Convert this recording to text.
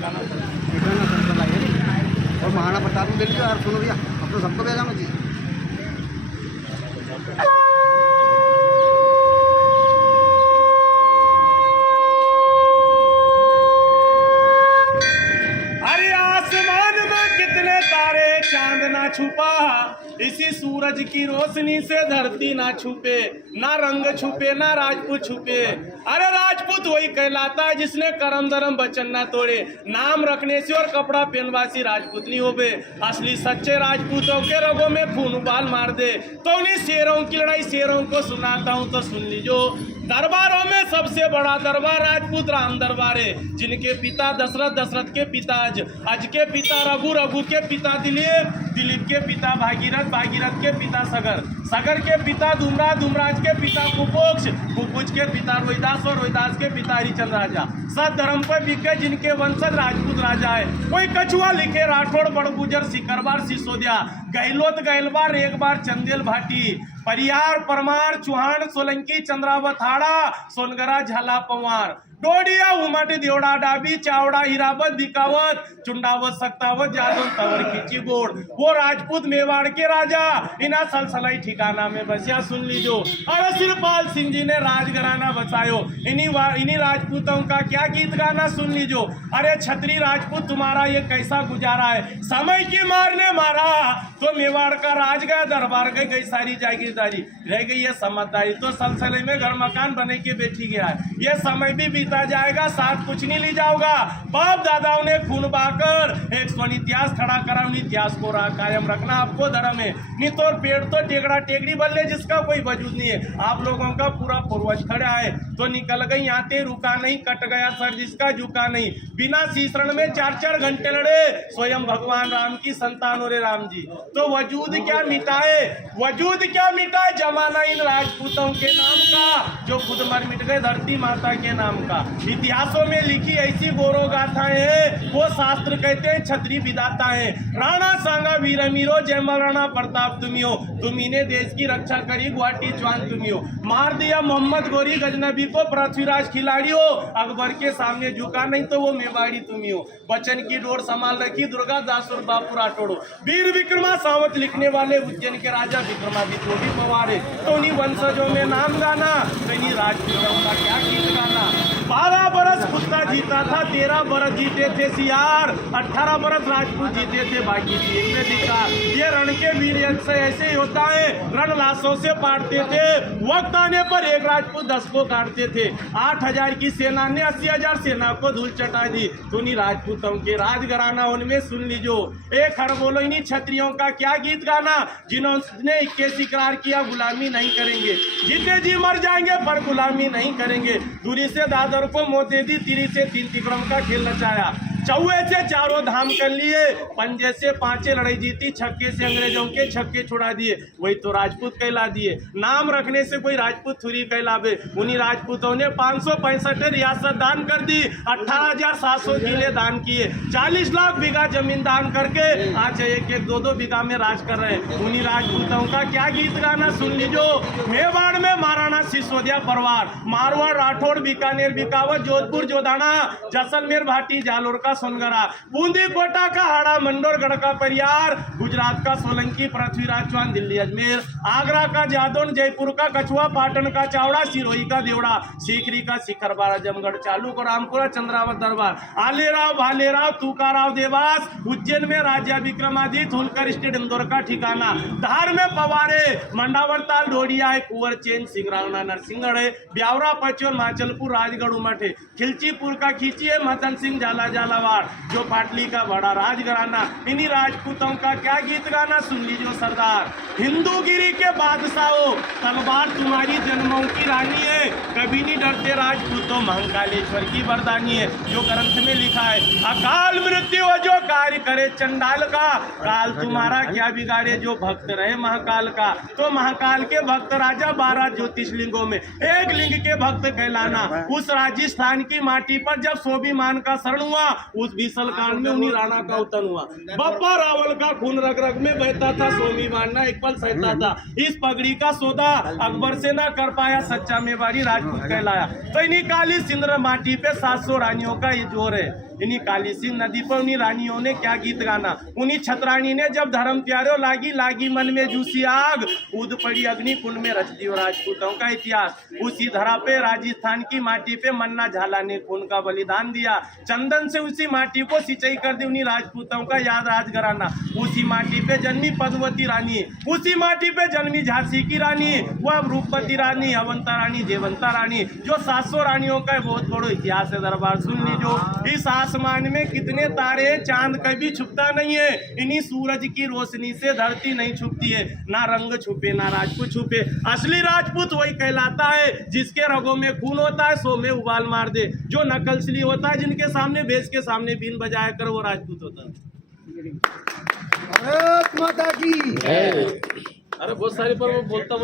ठिकाना संतला है और महाराणा प्रताप को ले लीजिए यार। सुनो भैया, अब तो सबको भेजाना चाहिए। अरे आसमान में कितने तारे, चांद ना छुपा, इसी सूरज की रोशनी से धरती ना छुपे, ना रंग छुपे ना राजपूत छुपे। अरे राजपूत वही कहलाता है जिसने करम धर्म वचन ना तोड़े, नाम रखने से और कपड़ा पहनवा से राजपूत नहीं होवे। असली सच्चे राजपूतों के रगों में खून उबाल मार दे। तो उन्हीं शेरों की लड़ाई शेरों को सुनाता हूँ, तो सुन लीजो। दरबारों में सबसे बड़ा दरबार राजपूत राम दरबार है, जिनके पिता दशरथ, दशरथ के पिता अज के पिता रघु, रघु के पिता दिलीप, दिलीप के पिता भागीरथ, भागीरथ के पिता सगर, सगर के पिता धूमराज, धूमराज के पिता कुपोक्ष, कुपोक्ष के पिता रोहिदास और रोहिदास के पिता हरिचंद्र राजा। सत धर्म पर बिके जिनके वंशज राजपूत राजा है। कोई कछुआ लिखे राठौड़, बड़गुजर, सिकरबार, सिसोदिया, गहलोत, गहलबार, एक बार चंदेल भाटी, परियार, परमार, चौहान, सोलंकी, चंद्रावत, हाड़ा, सोनगरा, झाला, पवार, डोडिया, उमट, देवड़ा, डाबी, चावड़ा, हिरावत, दिकावत, चुंडावत, सक्तावत, जादव, तवर, खींची, गोड़। वो राजपूत मेवाड़ के राजा इना सलसलाई ठिकाना में बसिया। सुन लीजो। और सिरपाल सिंह जी ने राजघराना बसायो। इन्हीं राजपूतों का क्या गीत गाना सुन लीजो। अरे छत्री राजपूत तुम्हारा ये कैसा गुजारा है, समय की मार ने मारा तो मेवाड़ का राज गया, दरबार गई सारी जागीरदारी, रह गई है समझदारी। तो सलसले में घर मकान बने के बैठी गया है। ये समय भी बीता जाएगा, साथ कुछ नहीं ले जाओगा। बाप दादाओं ने खून बहाकर एक स्वर्ण इतिहास खड़ा करा, उन इतिहास को कायम रखना आपको धर्म है। नहीं तो पेड़ तो टेकड़ा टेकड़ी बल्ले जिसका कोई वजूद नहीं है। आप लोगों का पूरा पूर्वज खड़ा है तो निकल गई आते, रुका नहीं, कट गया सर जिसका झुका नहीं। बिना शीशरण में 4-4 घंटे लड़े स्वयं भगवान राम की संतान और राम जी। तो वजूद क्या मिटाए, वजूद क्या मिटाए, जमाना इन राजपूतों के नाम का जो खुद मर मिट गए धरती माता के नाम का। इतिहासों में लिखी ऐसी गौरव गाथाएं हैं, वो शास्त्र कहते हैं छत्री विधाता है। राणा सांगा वीर अमीरो, जय महाराणा प्रताप तुम्ही हो, तुम्ही ने देश की रक्षा करी, गुवाहाटी जवान तुम्ही हो। मार दिया मोहम्मद गोरी गजनबी को, पृथ्वीराज खिलाड़ी हो, अकबर के सामने झुका नहीं तो वो मेवाड़ी तुम्ही हो। बचन की डोर संभाल रखी दुर्गा दास और बापू राठौड़। वीर विक्रमा सावत लिखने वाले उज्जैन के राजा विक्रमादित्य भी पवार है। तो उन्हीं वंशजों में नाम गाना, कहीं राजपूतों का क्या गीत गाना। 12 बरस कुत्ता जीता था, 13 बरस जीते थे सियार, 18 बरस राजपूत जीते थे, बाकी जीते धिकार। ये रण के वीर से ऐसे ही होता है, रण लाशों से पाटते थे, वक्त आने पर एक राजपूत 10 को काटते थे। 8000 की सेना ने 80,000 सेना को धूल चटा दी। तो उन्हीं राजपूतों के राजघराना उनमें सुन लीजो। एक खड़ बोलो इन्हीं क्षत्रियों का क्या गीत गाना, जिन्होंने 21 इकरार किया गुलामी नहीं करेंगे, जीते जी मर जाएंगे पर गुलामी नहीं करेंगे। दूरी से दादर को मोते दी, तिरी से 3 तिकड़म का खेल रचाया, चौवे से 4 धाम कर लिए, पंजे से 5 लड़ाई जीती, छक्के से अंग्रेजों के छक्के छुड़ा दिए। वही तो राजपूत कहला दिए। नाम रखने से कोई राजपूत थोड़ी कहलावे। उन्हीं राजपूतों ने 565 रियासत दान कर दी, 18,700 किले दान किए, 40 लाख बीघा जमीन दान करके आज 1-1, 2-2 बीघा में राज कर रहे हैं। उन्हीं राजपूतों का क्या गीत गाना सुन लीजो। मेवाड़ में महाराणा सिसोदिया परिवार, मारवाड़, राठौड़, बीकानेर, बीकावत, जोधपुर, जोधाना, जैसलमेर, भाटी, जालोर का सोनगरा, बूंदी, कोटा का हाड़ा, मंडोर, गढ़ का परियार, गुजरात का सोलंकी, पृथ्वीराज चौहान, दिल्ली अजमेर, आगरा का जादौन, जयपुर का कछुआ, पाटन का चावड़ा, सिरोही का देवड़ा, सीकरी का शिखरबार, आजमगढ़, चालू को रामपुरा, चंद्रावत दरबार, आलेराव, भालेराव, तुकाराव, देवास, उज्जैन में राजा विक्रमादित्य, होलकर स्टेट, इंदौर का ठिकाना, धार में पवारे, मंडावर ताल, डोडिया है, कुंवर चेन, सिंगरावना, नरसिंहगढ़ है, ब्यावरा, पचोर, माचलपुर, राजगढ़, उमठ है, खिलचीपुर का खींची है, मतन सिंह, झाला झालावाड़, जो पाटली का बड़ा राजघराना। इन्हीं राजपूतों का क्या गीत गाना सुन लीजिए सरदार। हिंदूगिरी के बादशाहों, तलवार तुम्हारी जन्मों की रानी है, कभी नहीं डरते राजपूतों, महाकालेश्वर की वरदानी है। जो ग्रंथ में लिखा है, अकाल मृत्यु जो कार्य करे चंडाल का, काल तुम्हारा क्या बिगाड़े जो भक्त रहे महाकाल का। तो महाकाल के भक्त राजा 12 ज्योतिषलिंगों में एक लिंग के भक्त कहलाना। उस राजस्थान की माटी पर जब स्वाभिमान का शरण हुआ, उस बीसल कांड में उन्हीं राणा का अवतरण हुआ। बप्पा रावल का खून रग रग में बहता था, स्वामी मानना एक पल सहता था। इस पगड़ी का सौदा अकबर से ना कर पाया, सच्चा मेवाड़ी राजपूत कहलाया। तो इन्हीं काली सिंध माटी पे 700 रानियों का ये जोर है। इन्हीं काली सिंध नदी पर उन्हीं रानियों ने क्या गीत गाना। उन्हीं छतरानी ने जब धर्म प्यारो लागी लागी मन में जूसी आग, कूद पड़ी अग्नि कुंड में रच दियो राजपूतों का इतिहास। उसी धरा पे राजस्थान की माटी पे मन्ना झाला ने खून का बलिदान दिया। चंदन से उसी माटी को सिंचाई कर दी उन्हीं राजपूतों का याद राजघराना। उसी माटी पे जन्मी पद्मवती रानी, उसी माटी पे जन्मी झांसी की रानी, वह रूपवती रानी, अवंता रानी, जयवंता रानी, जो 700 रानियों का बहुत बड़ा इतिहास है। दरबार सुन लीजो। इस आसमान में कितने तारे, चांद कभी छुपता नहीं है। इन्हीं सूरज की रोशनी से धरती नहीं छुपती है। ना रंग छुपे ना राजपूत छुपे। असली राजपूत वही कहलाता है जिसके रगों में खून होता है, सो में उबाल मार दे। जो नकलसली होता है, जिनके सामने भेष के सामने बीन बजाया कर, वो राजपूत होता है। भारत माता की अरे बहुत सारी पर वो बोलता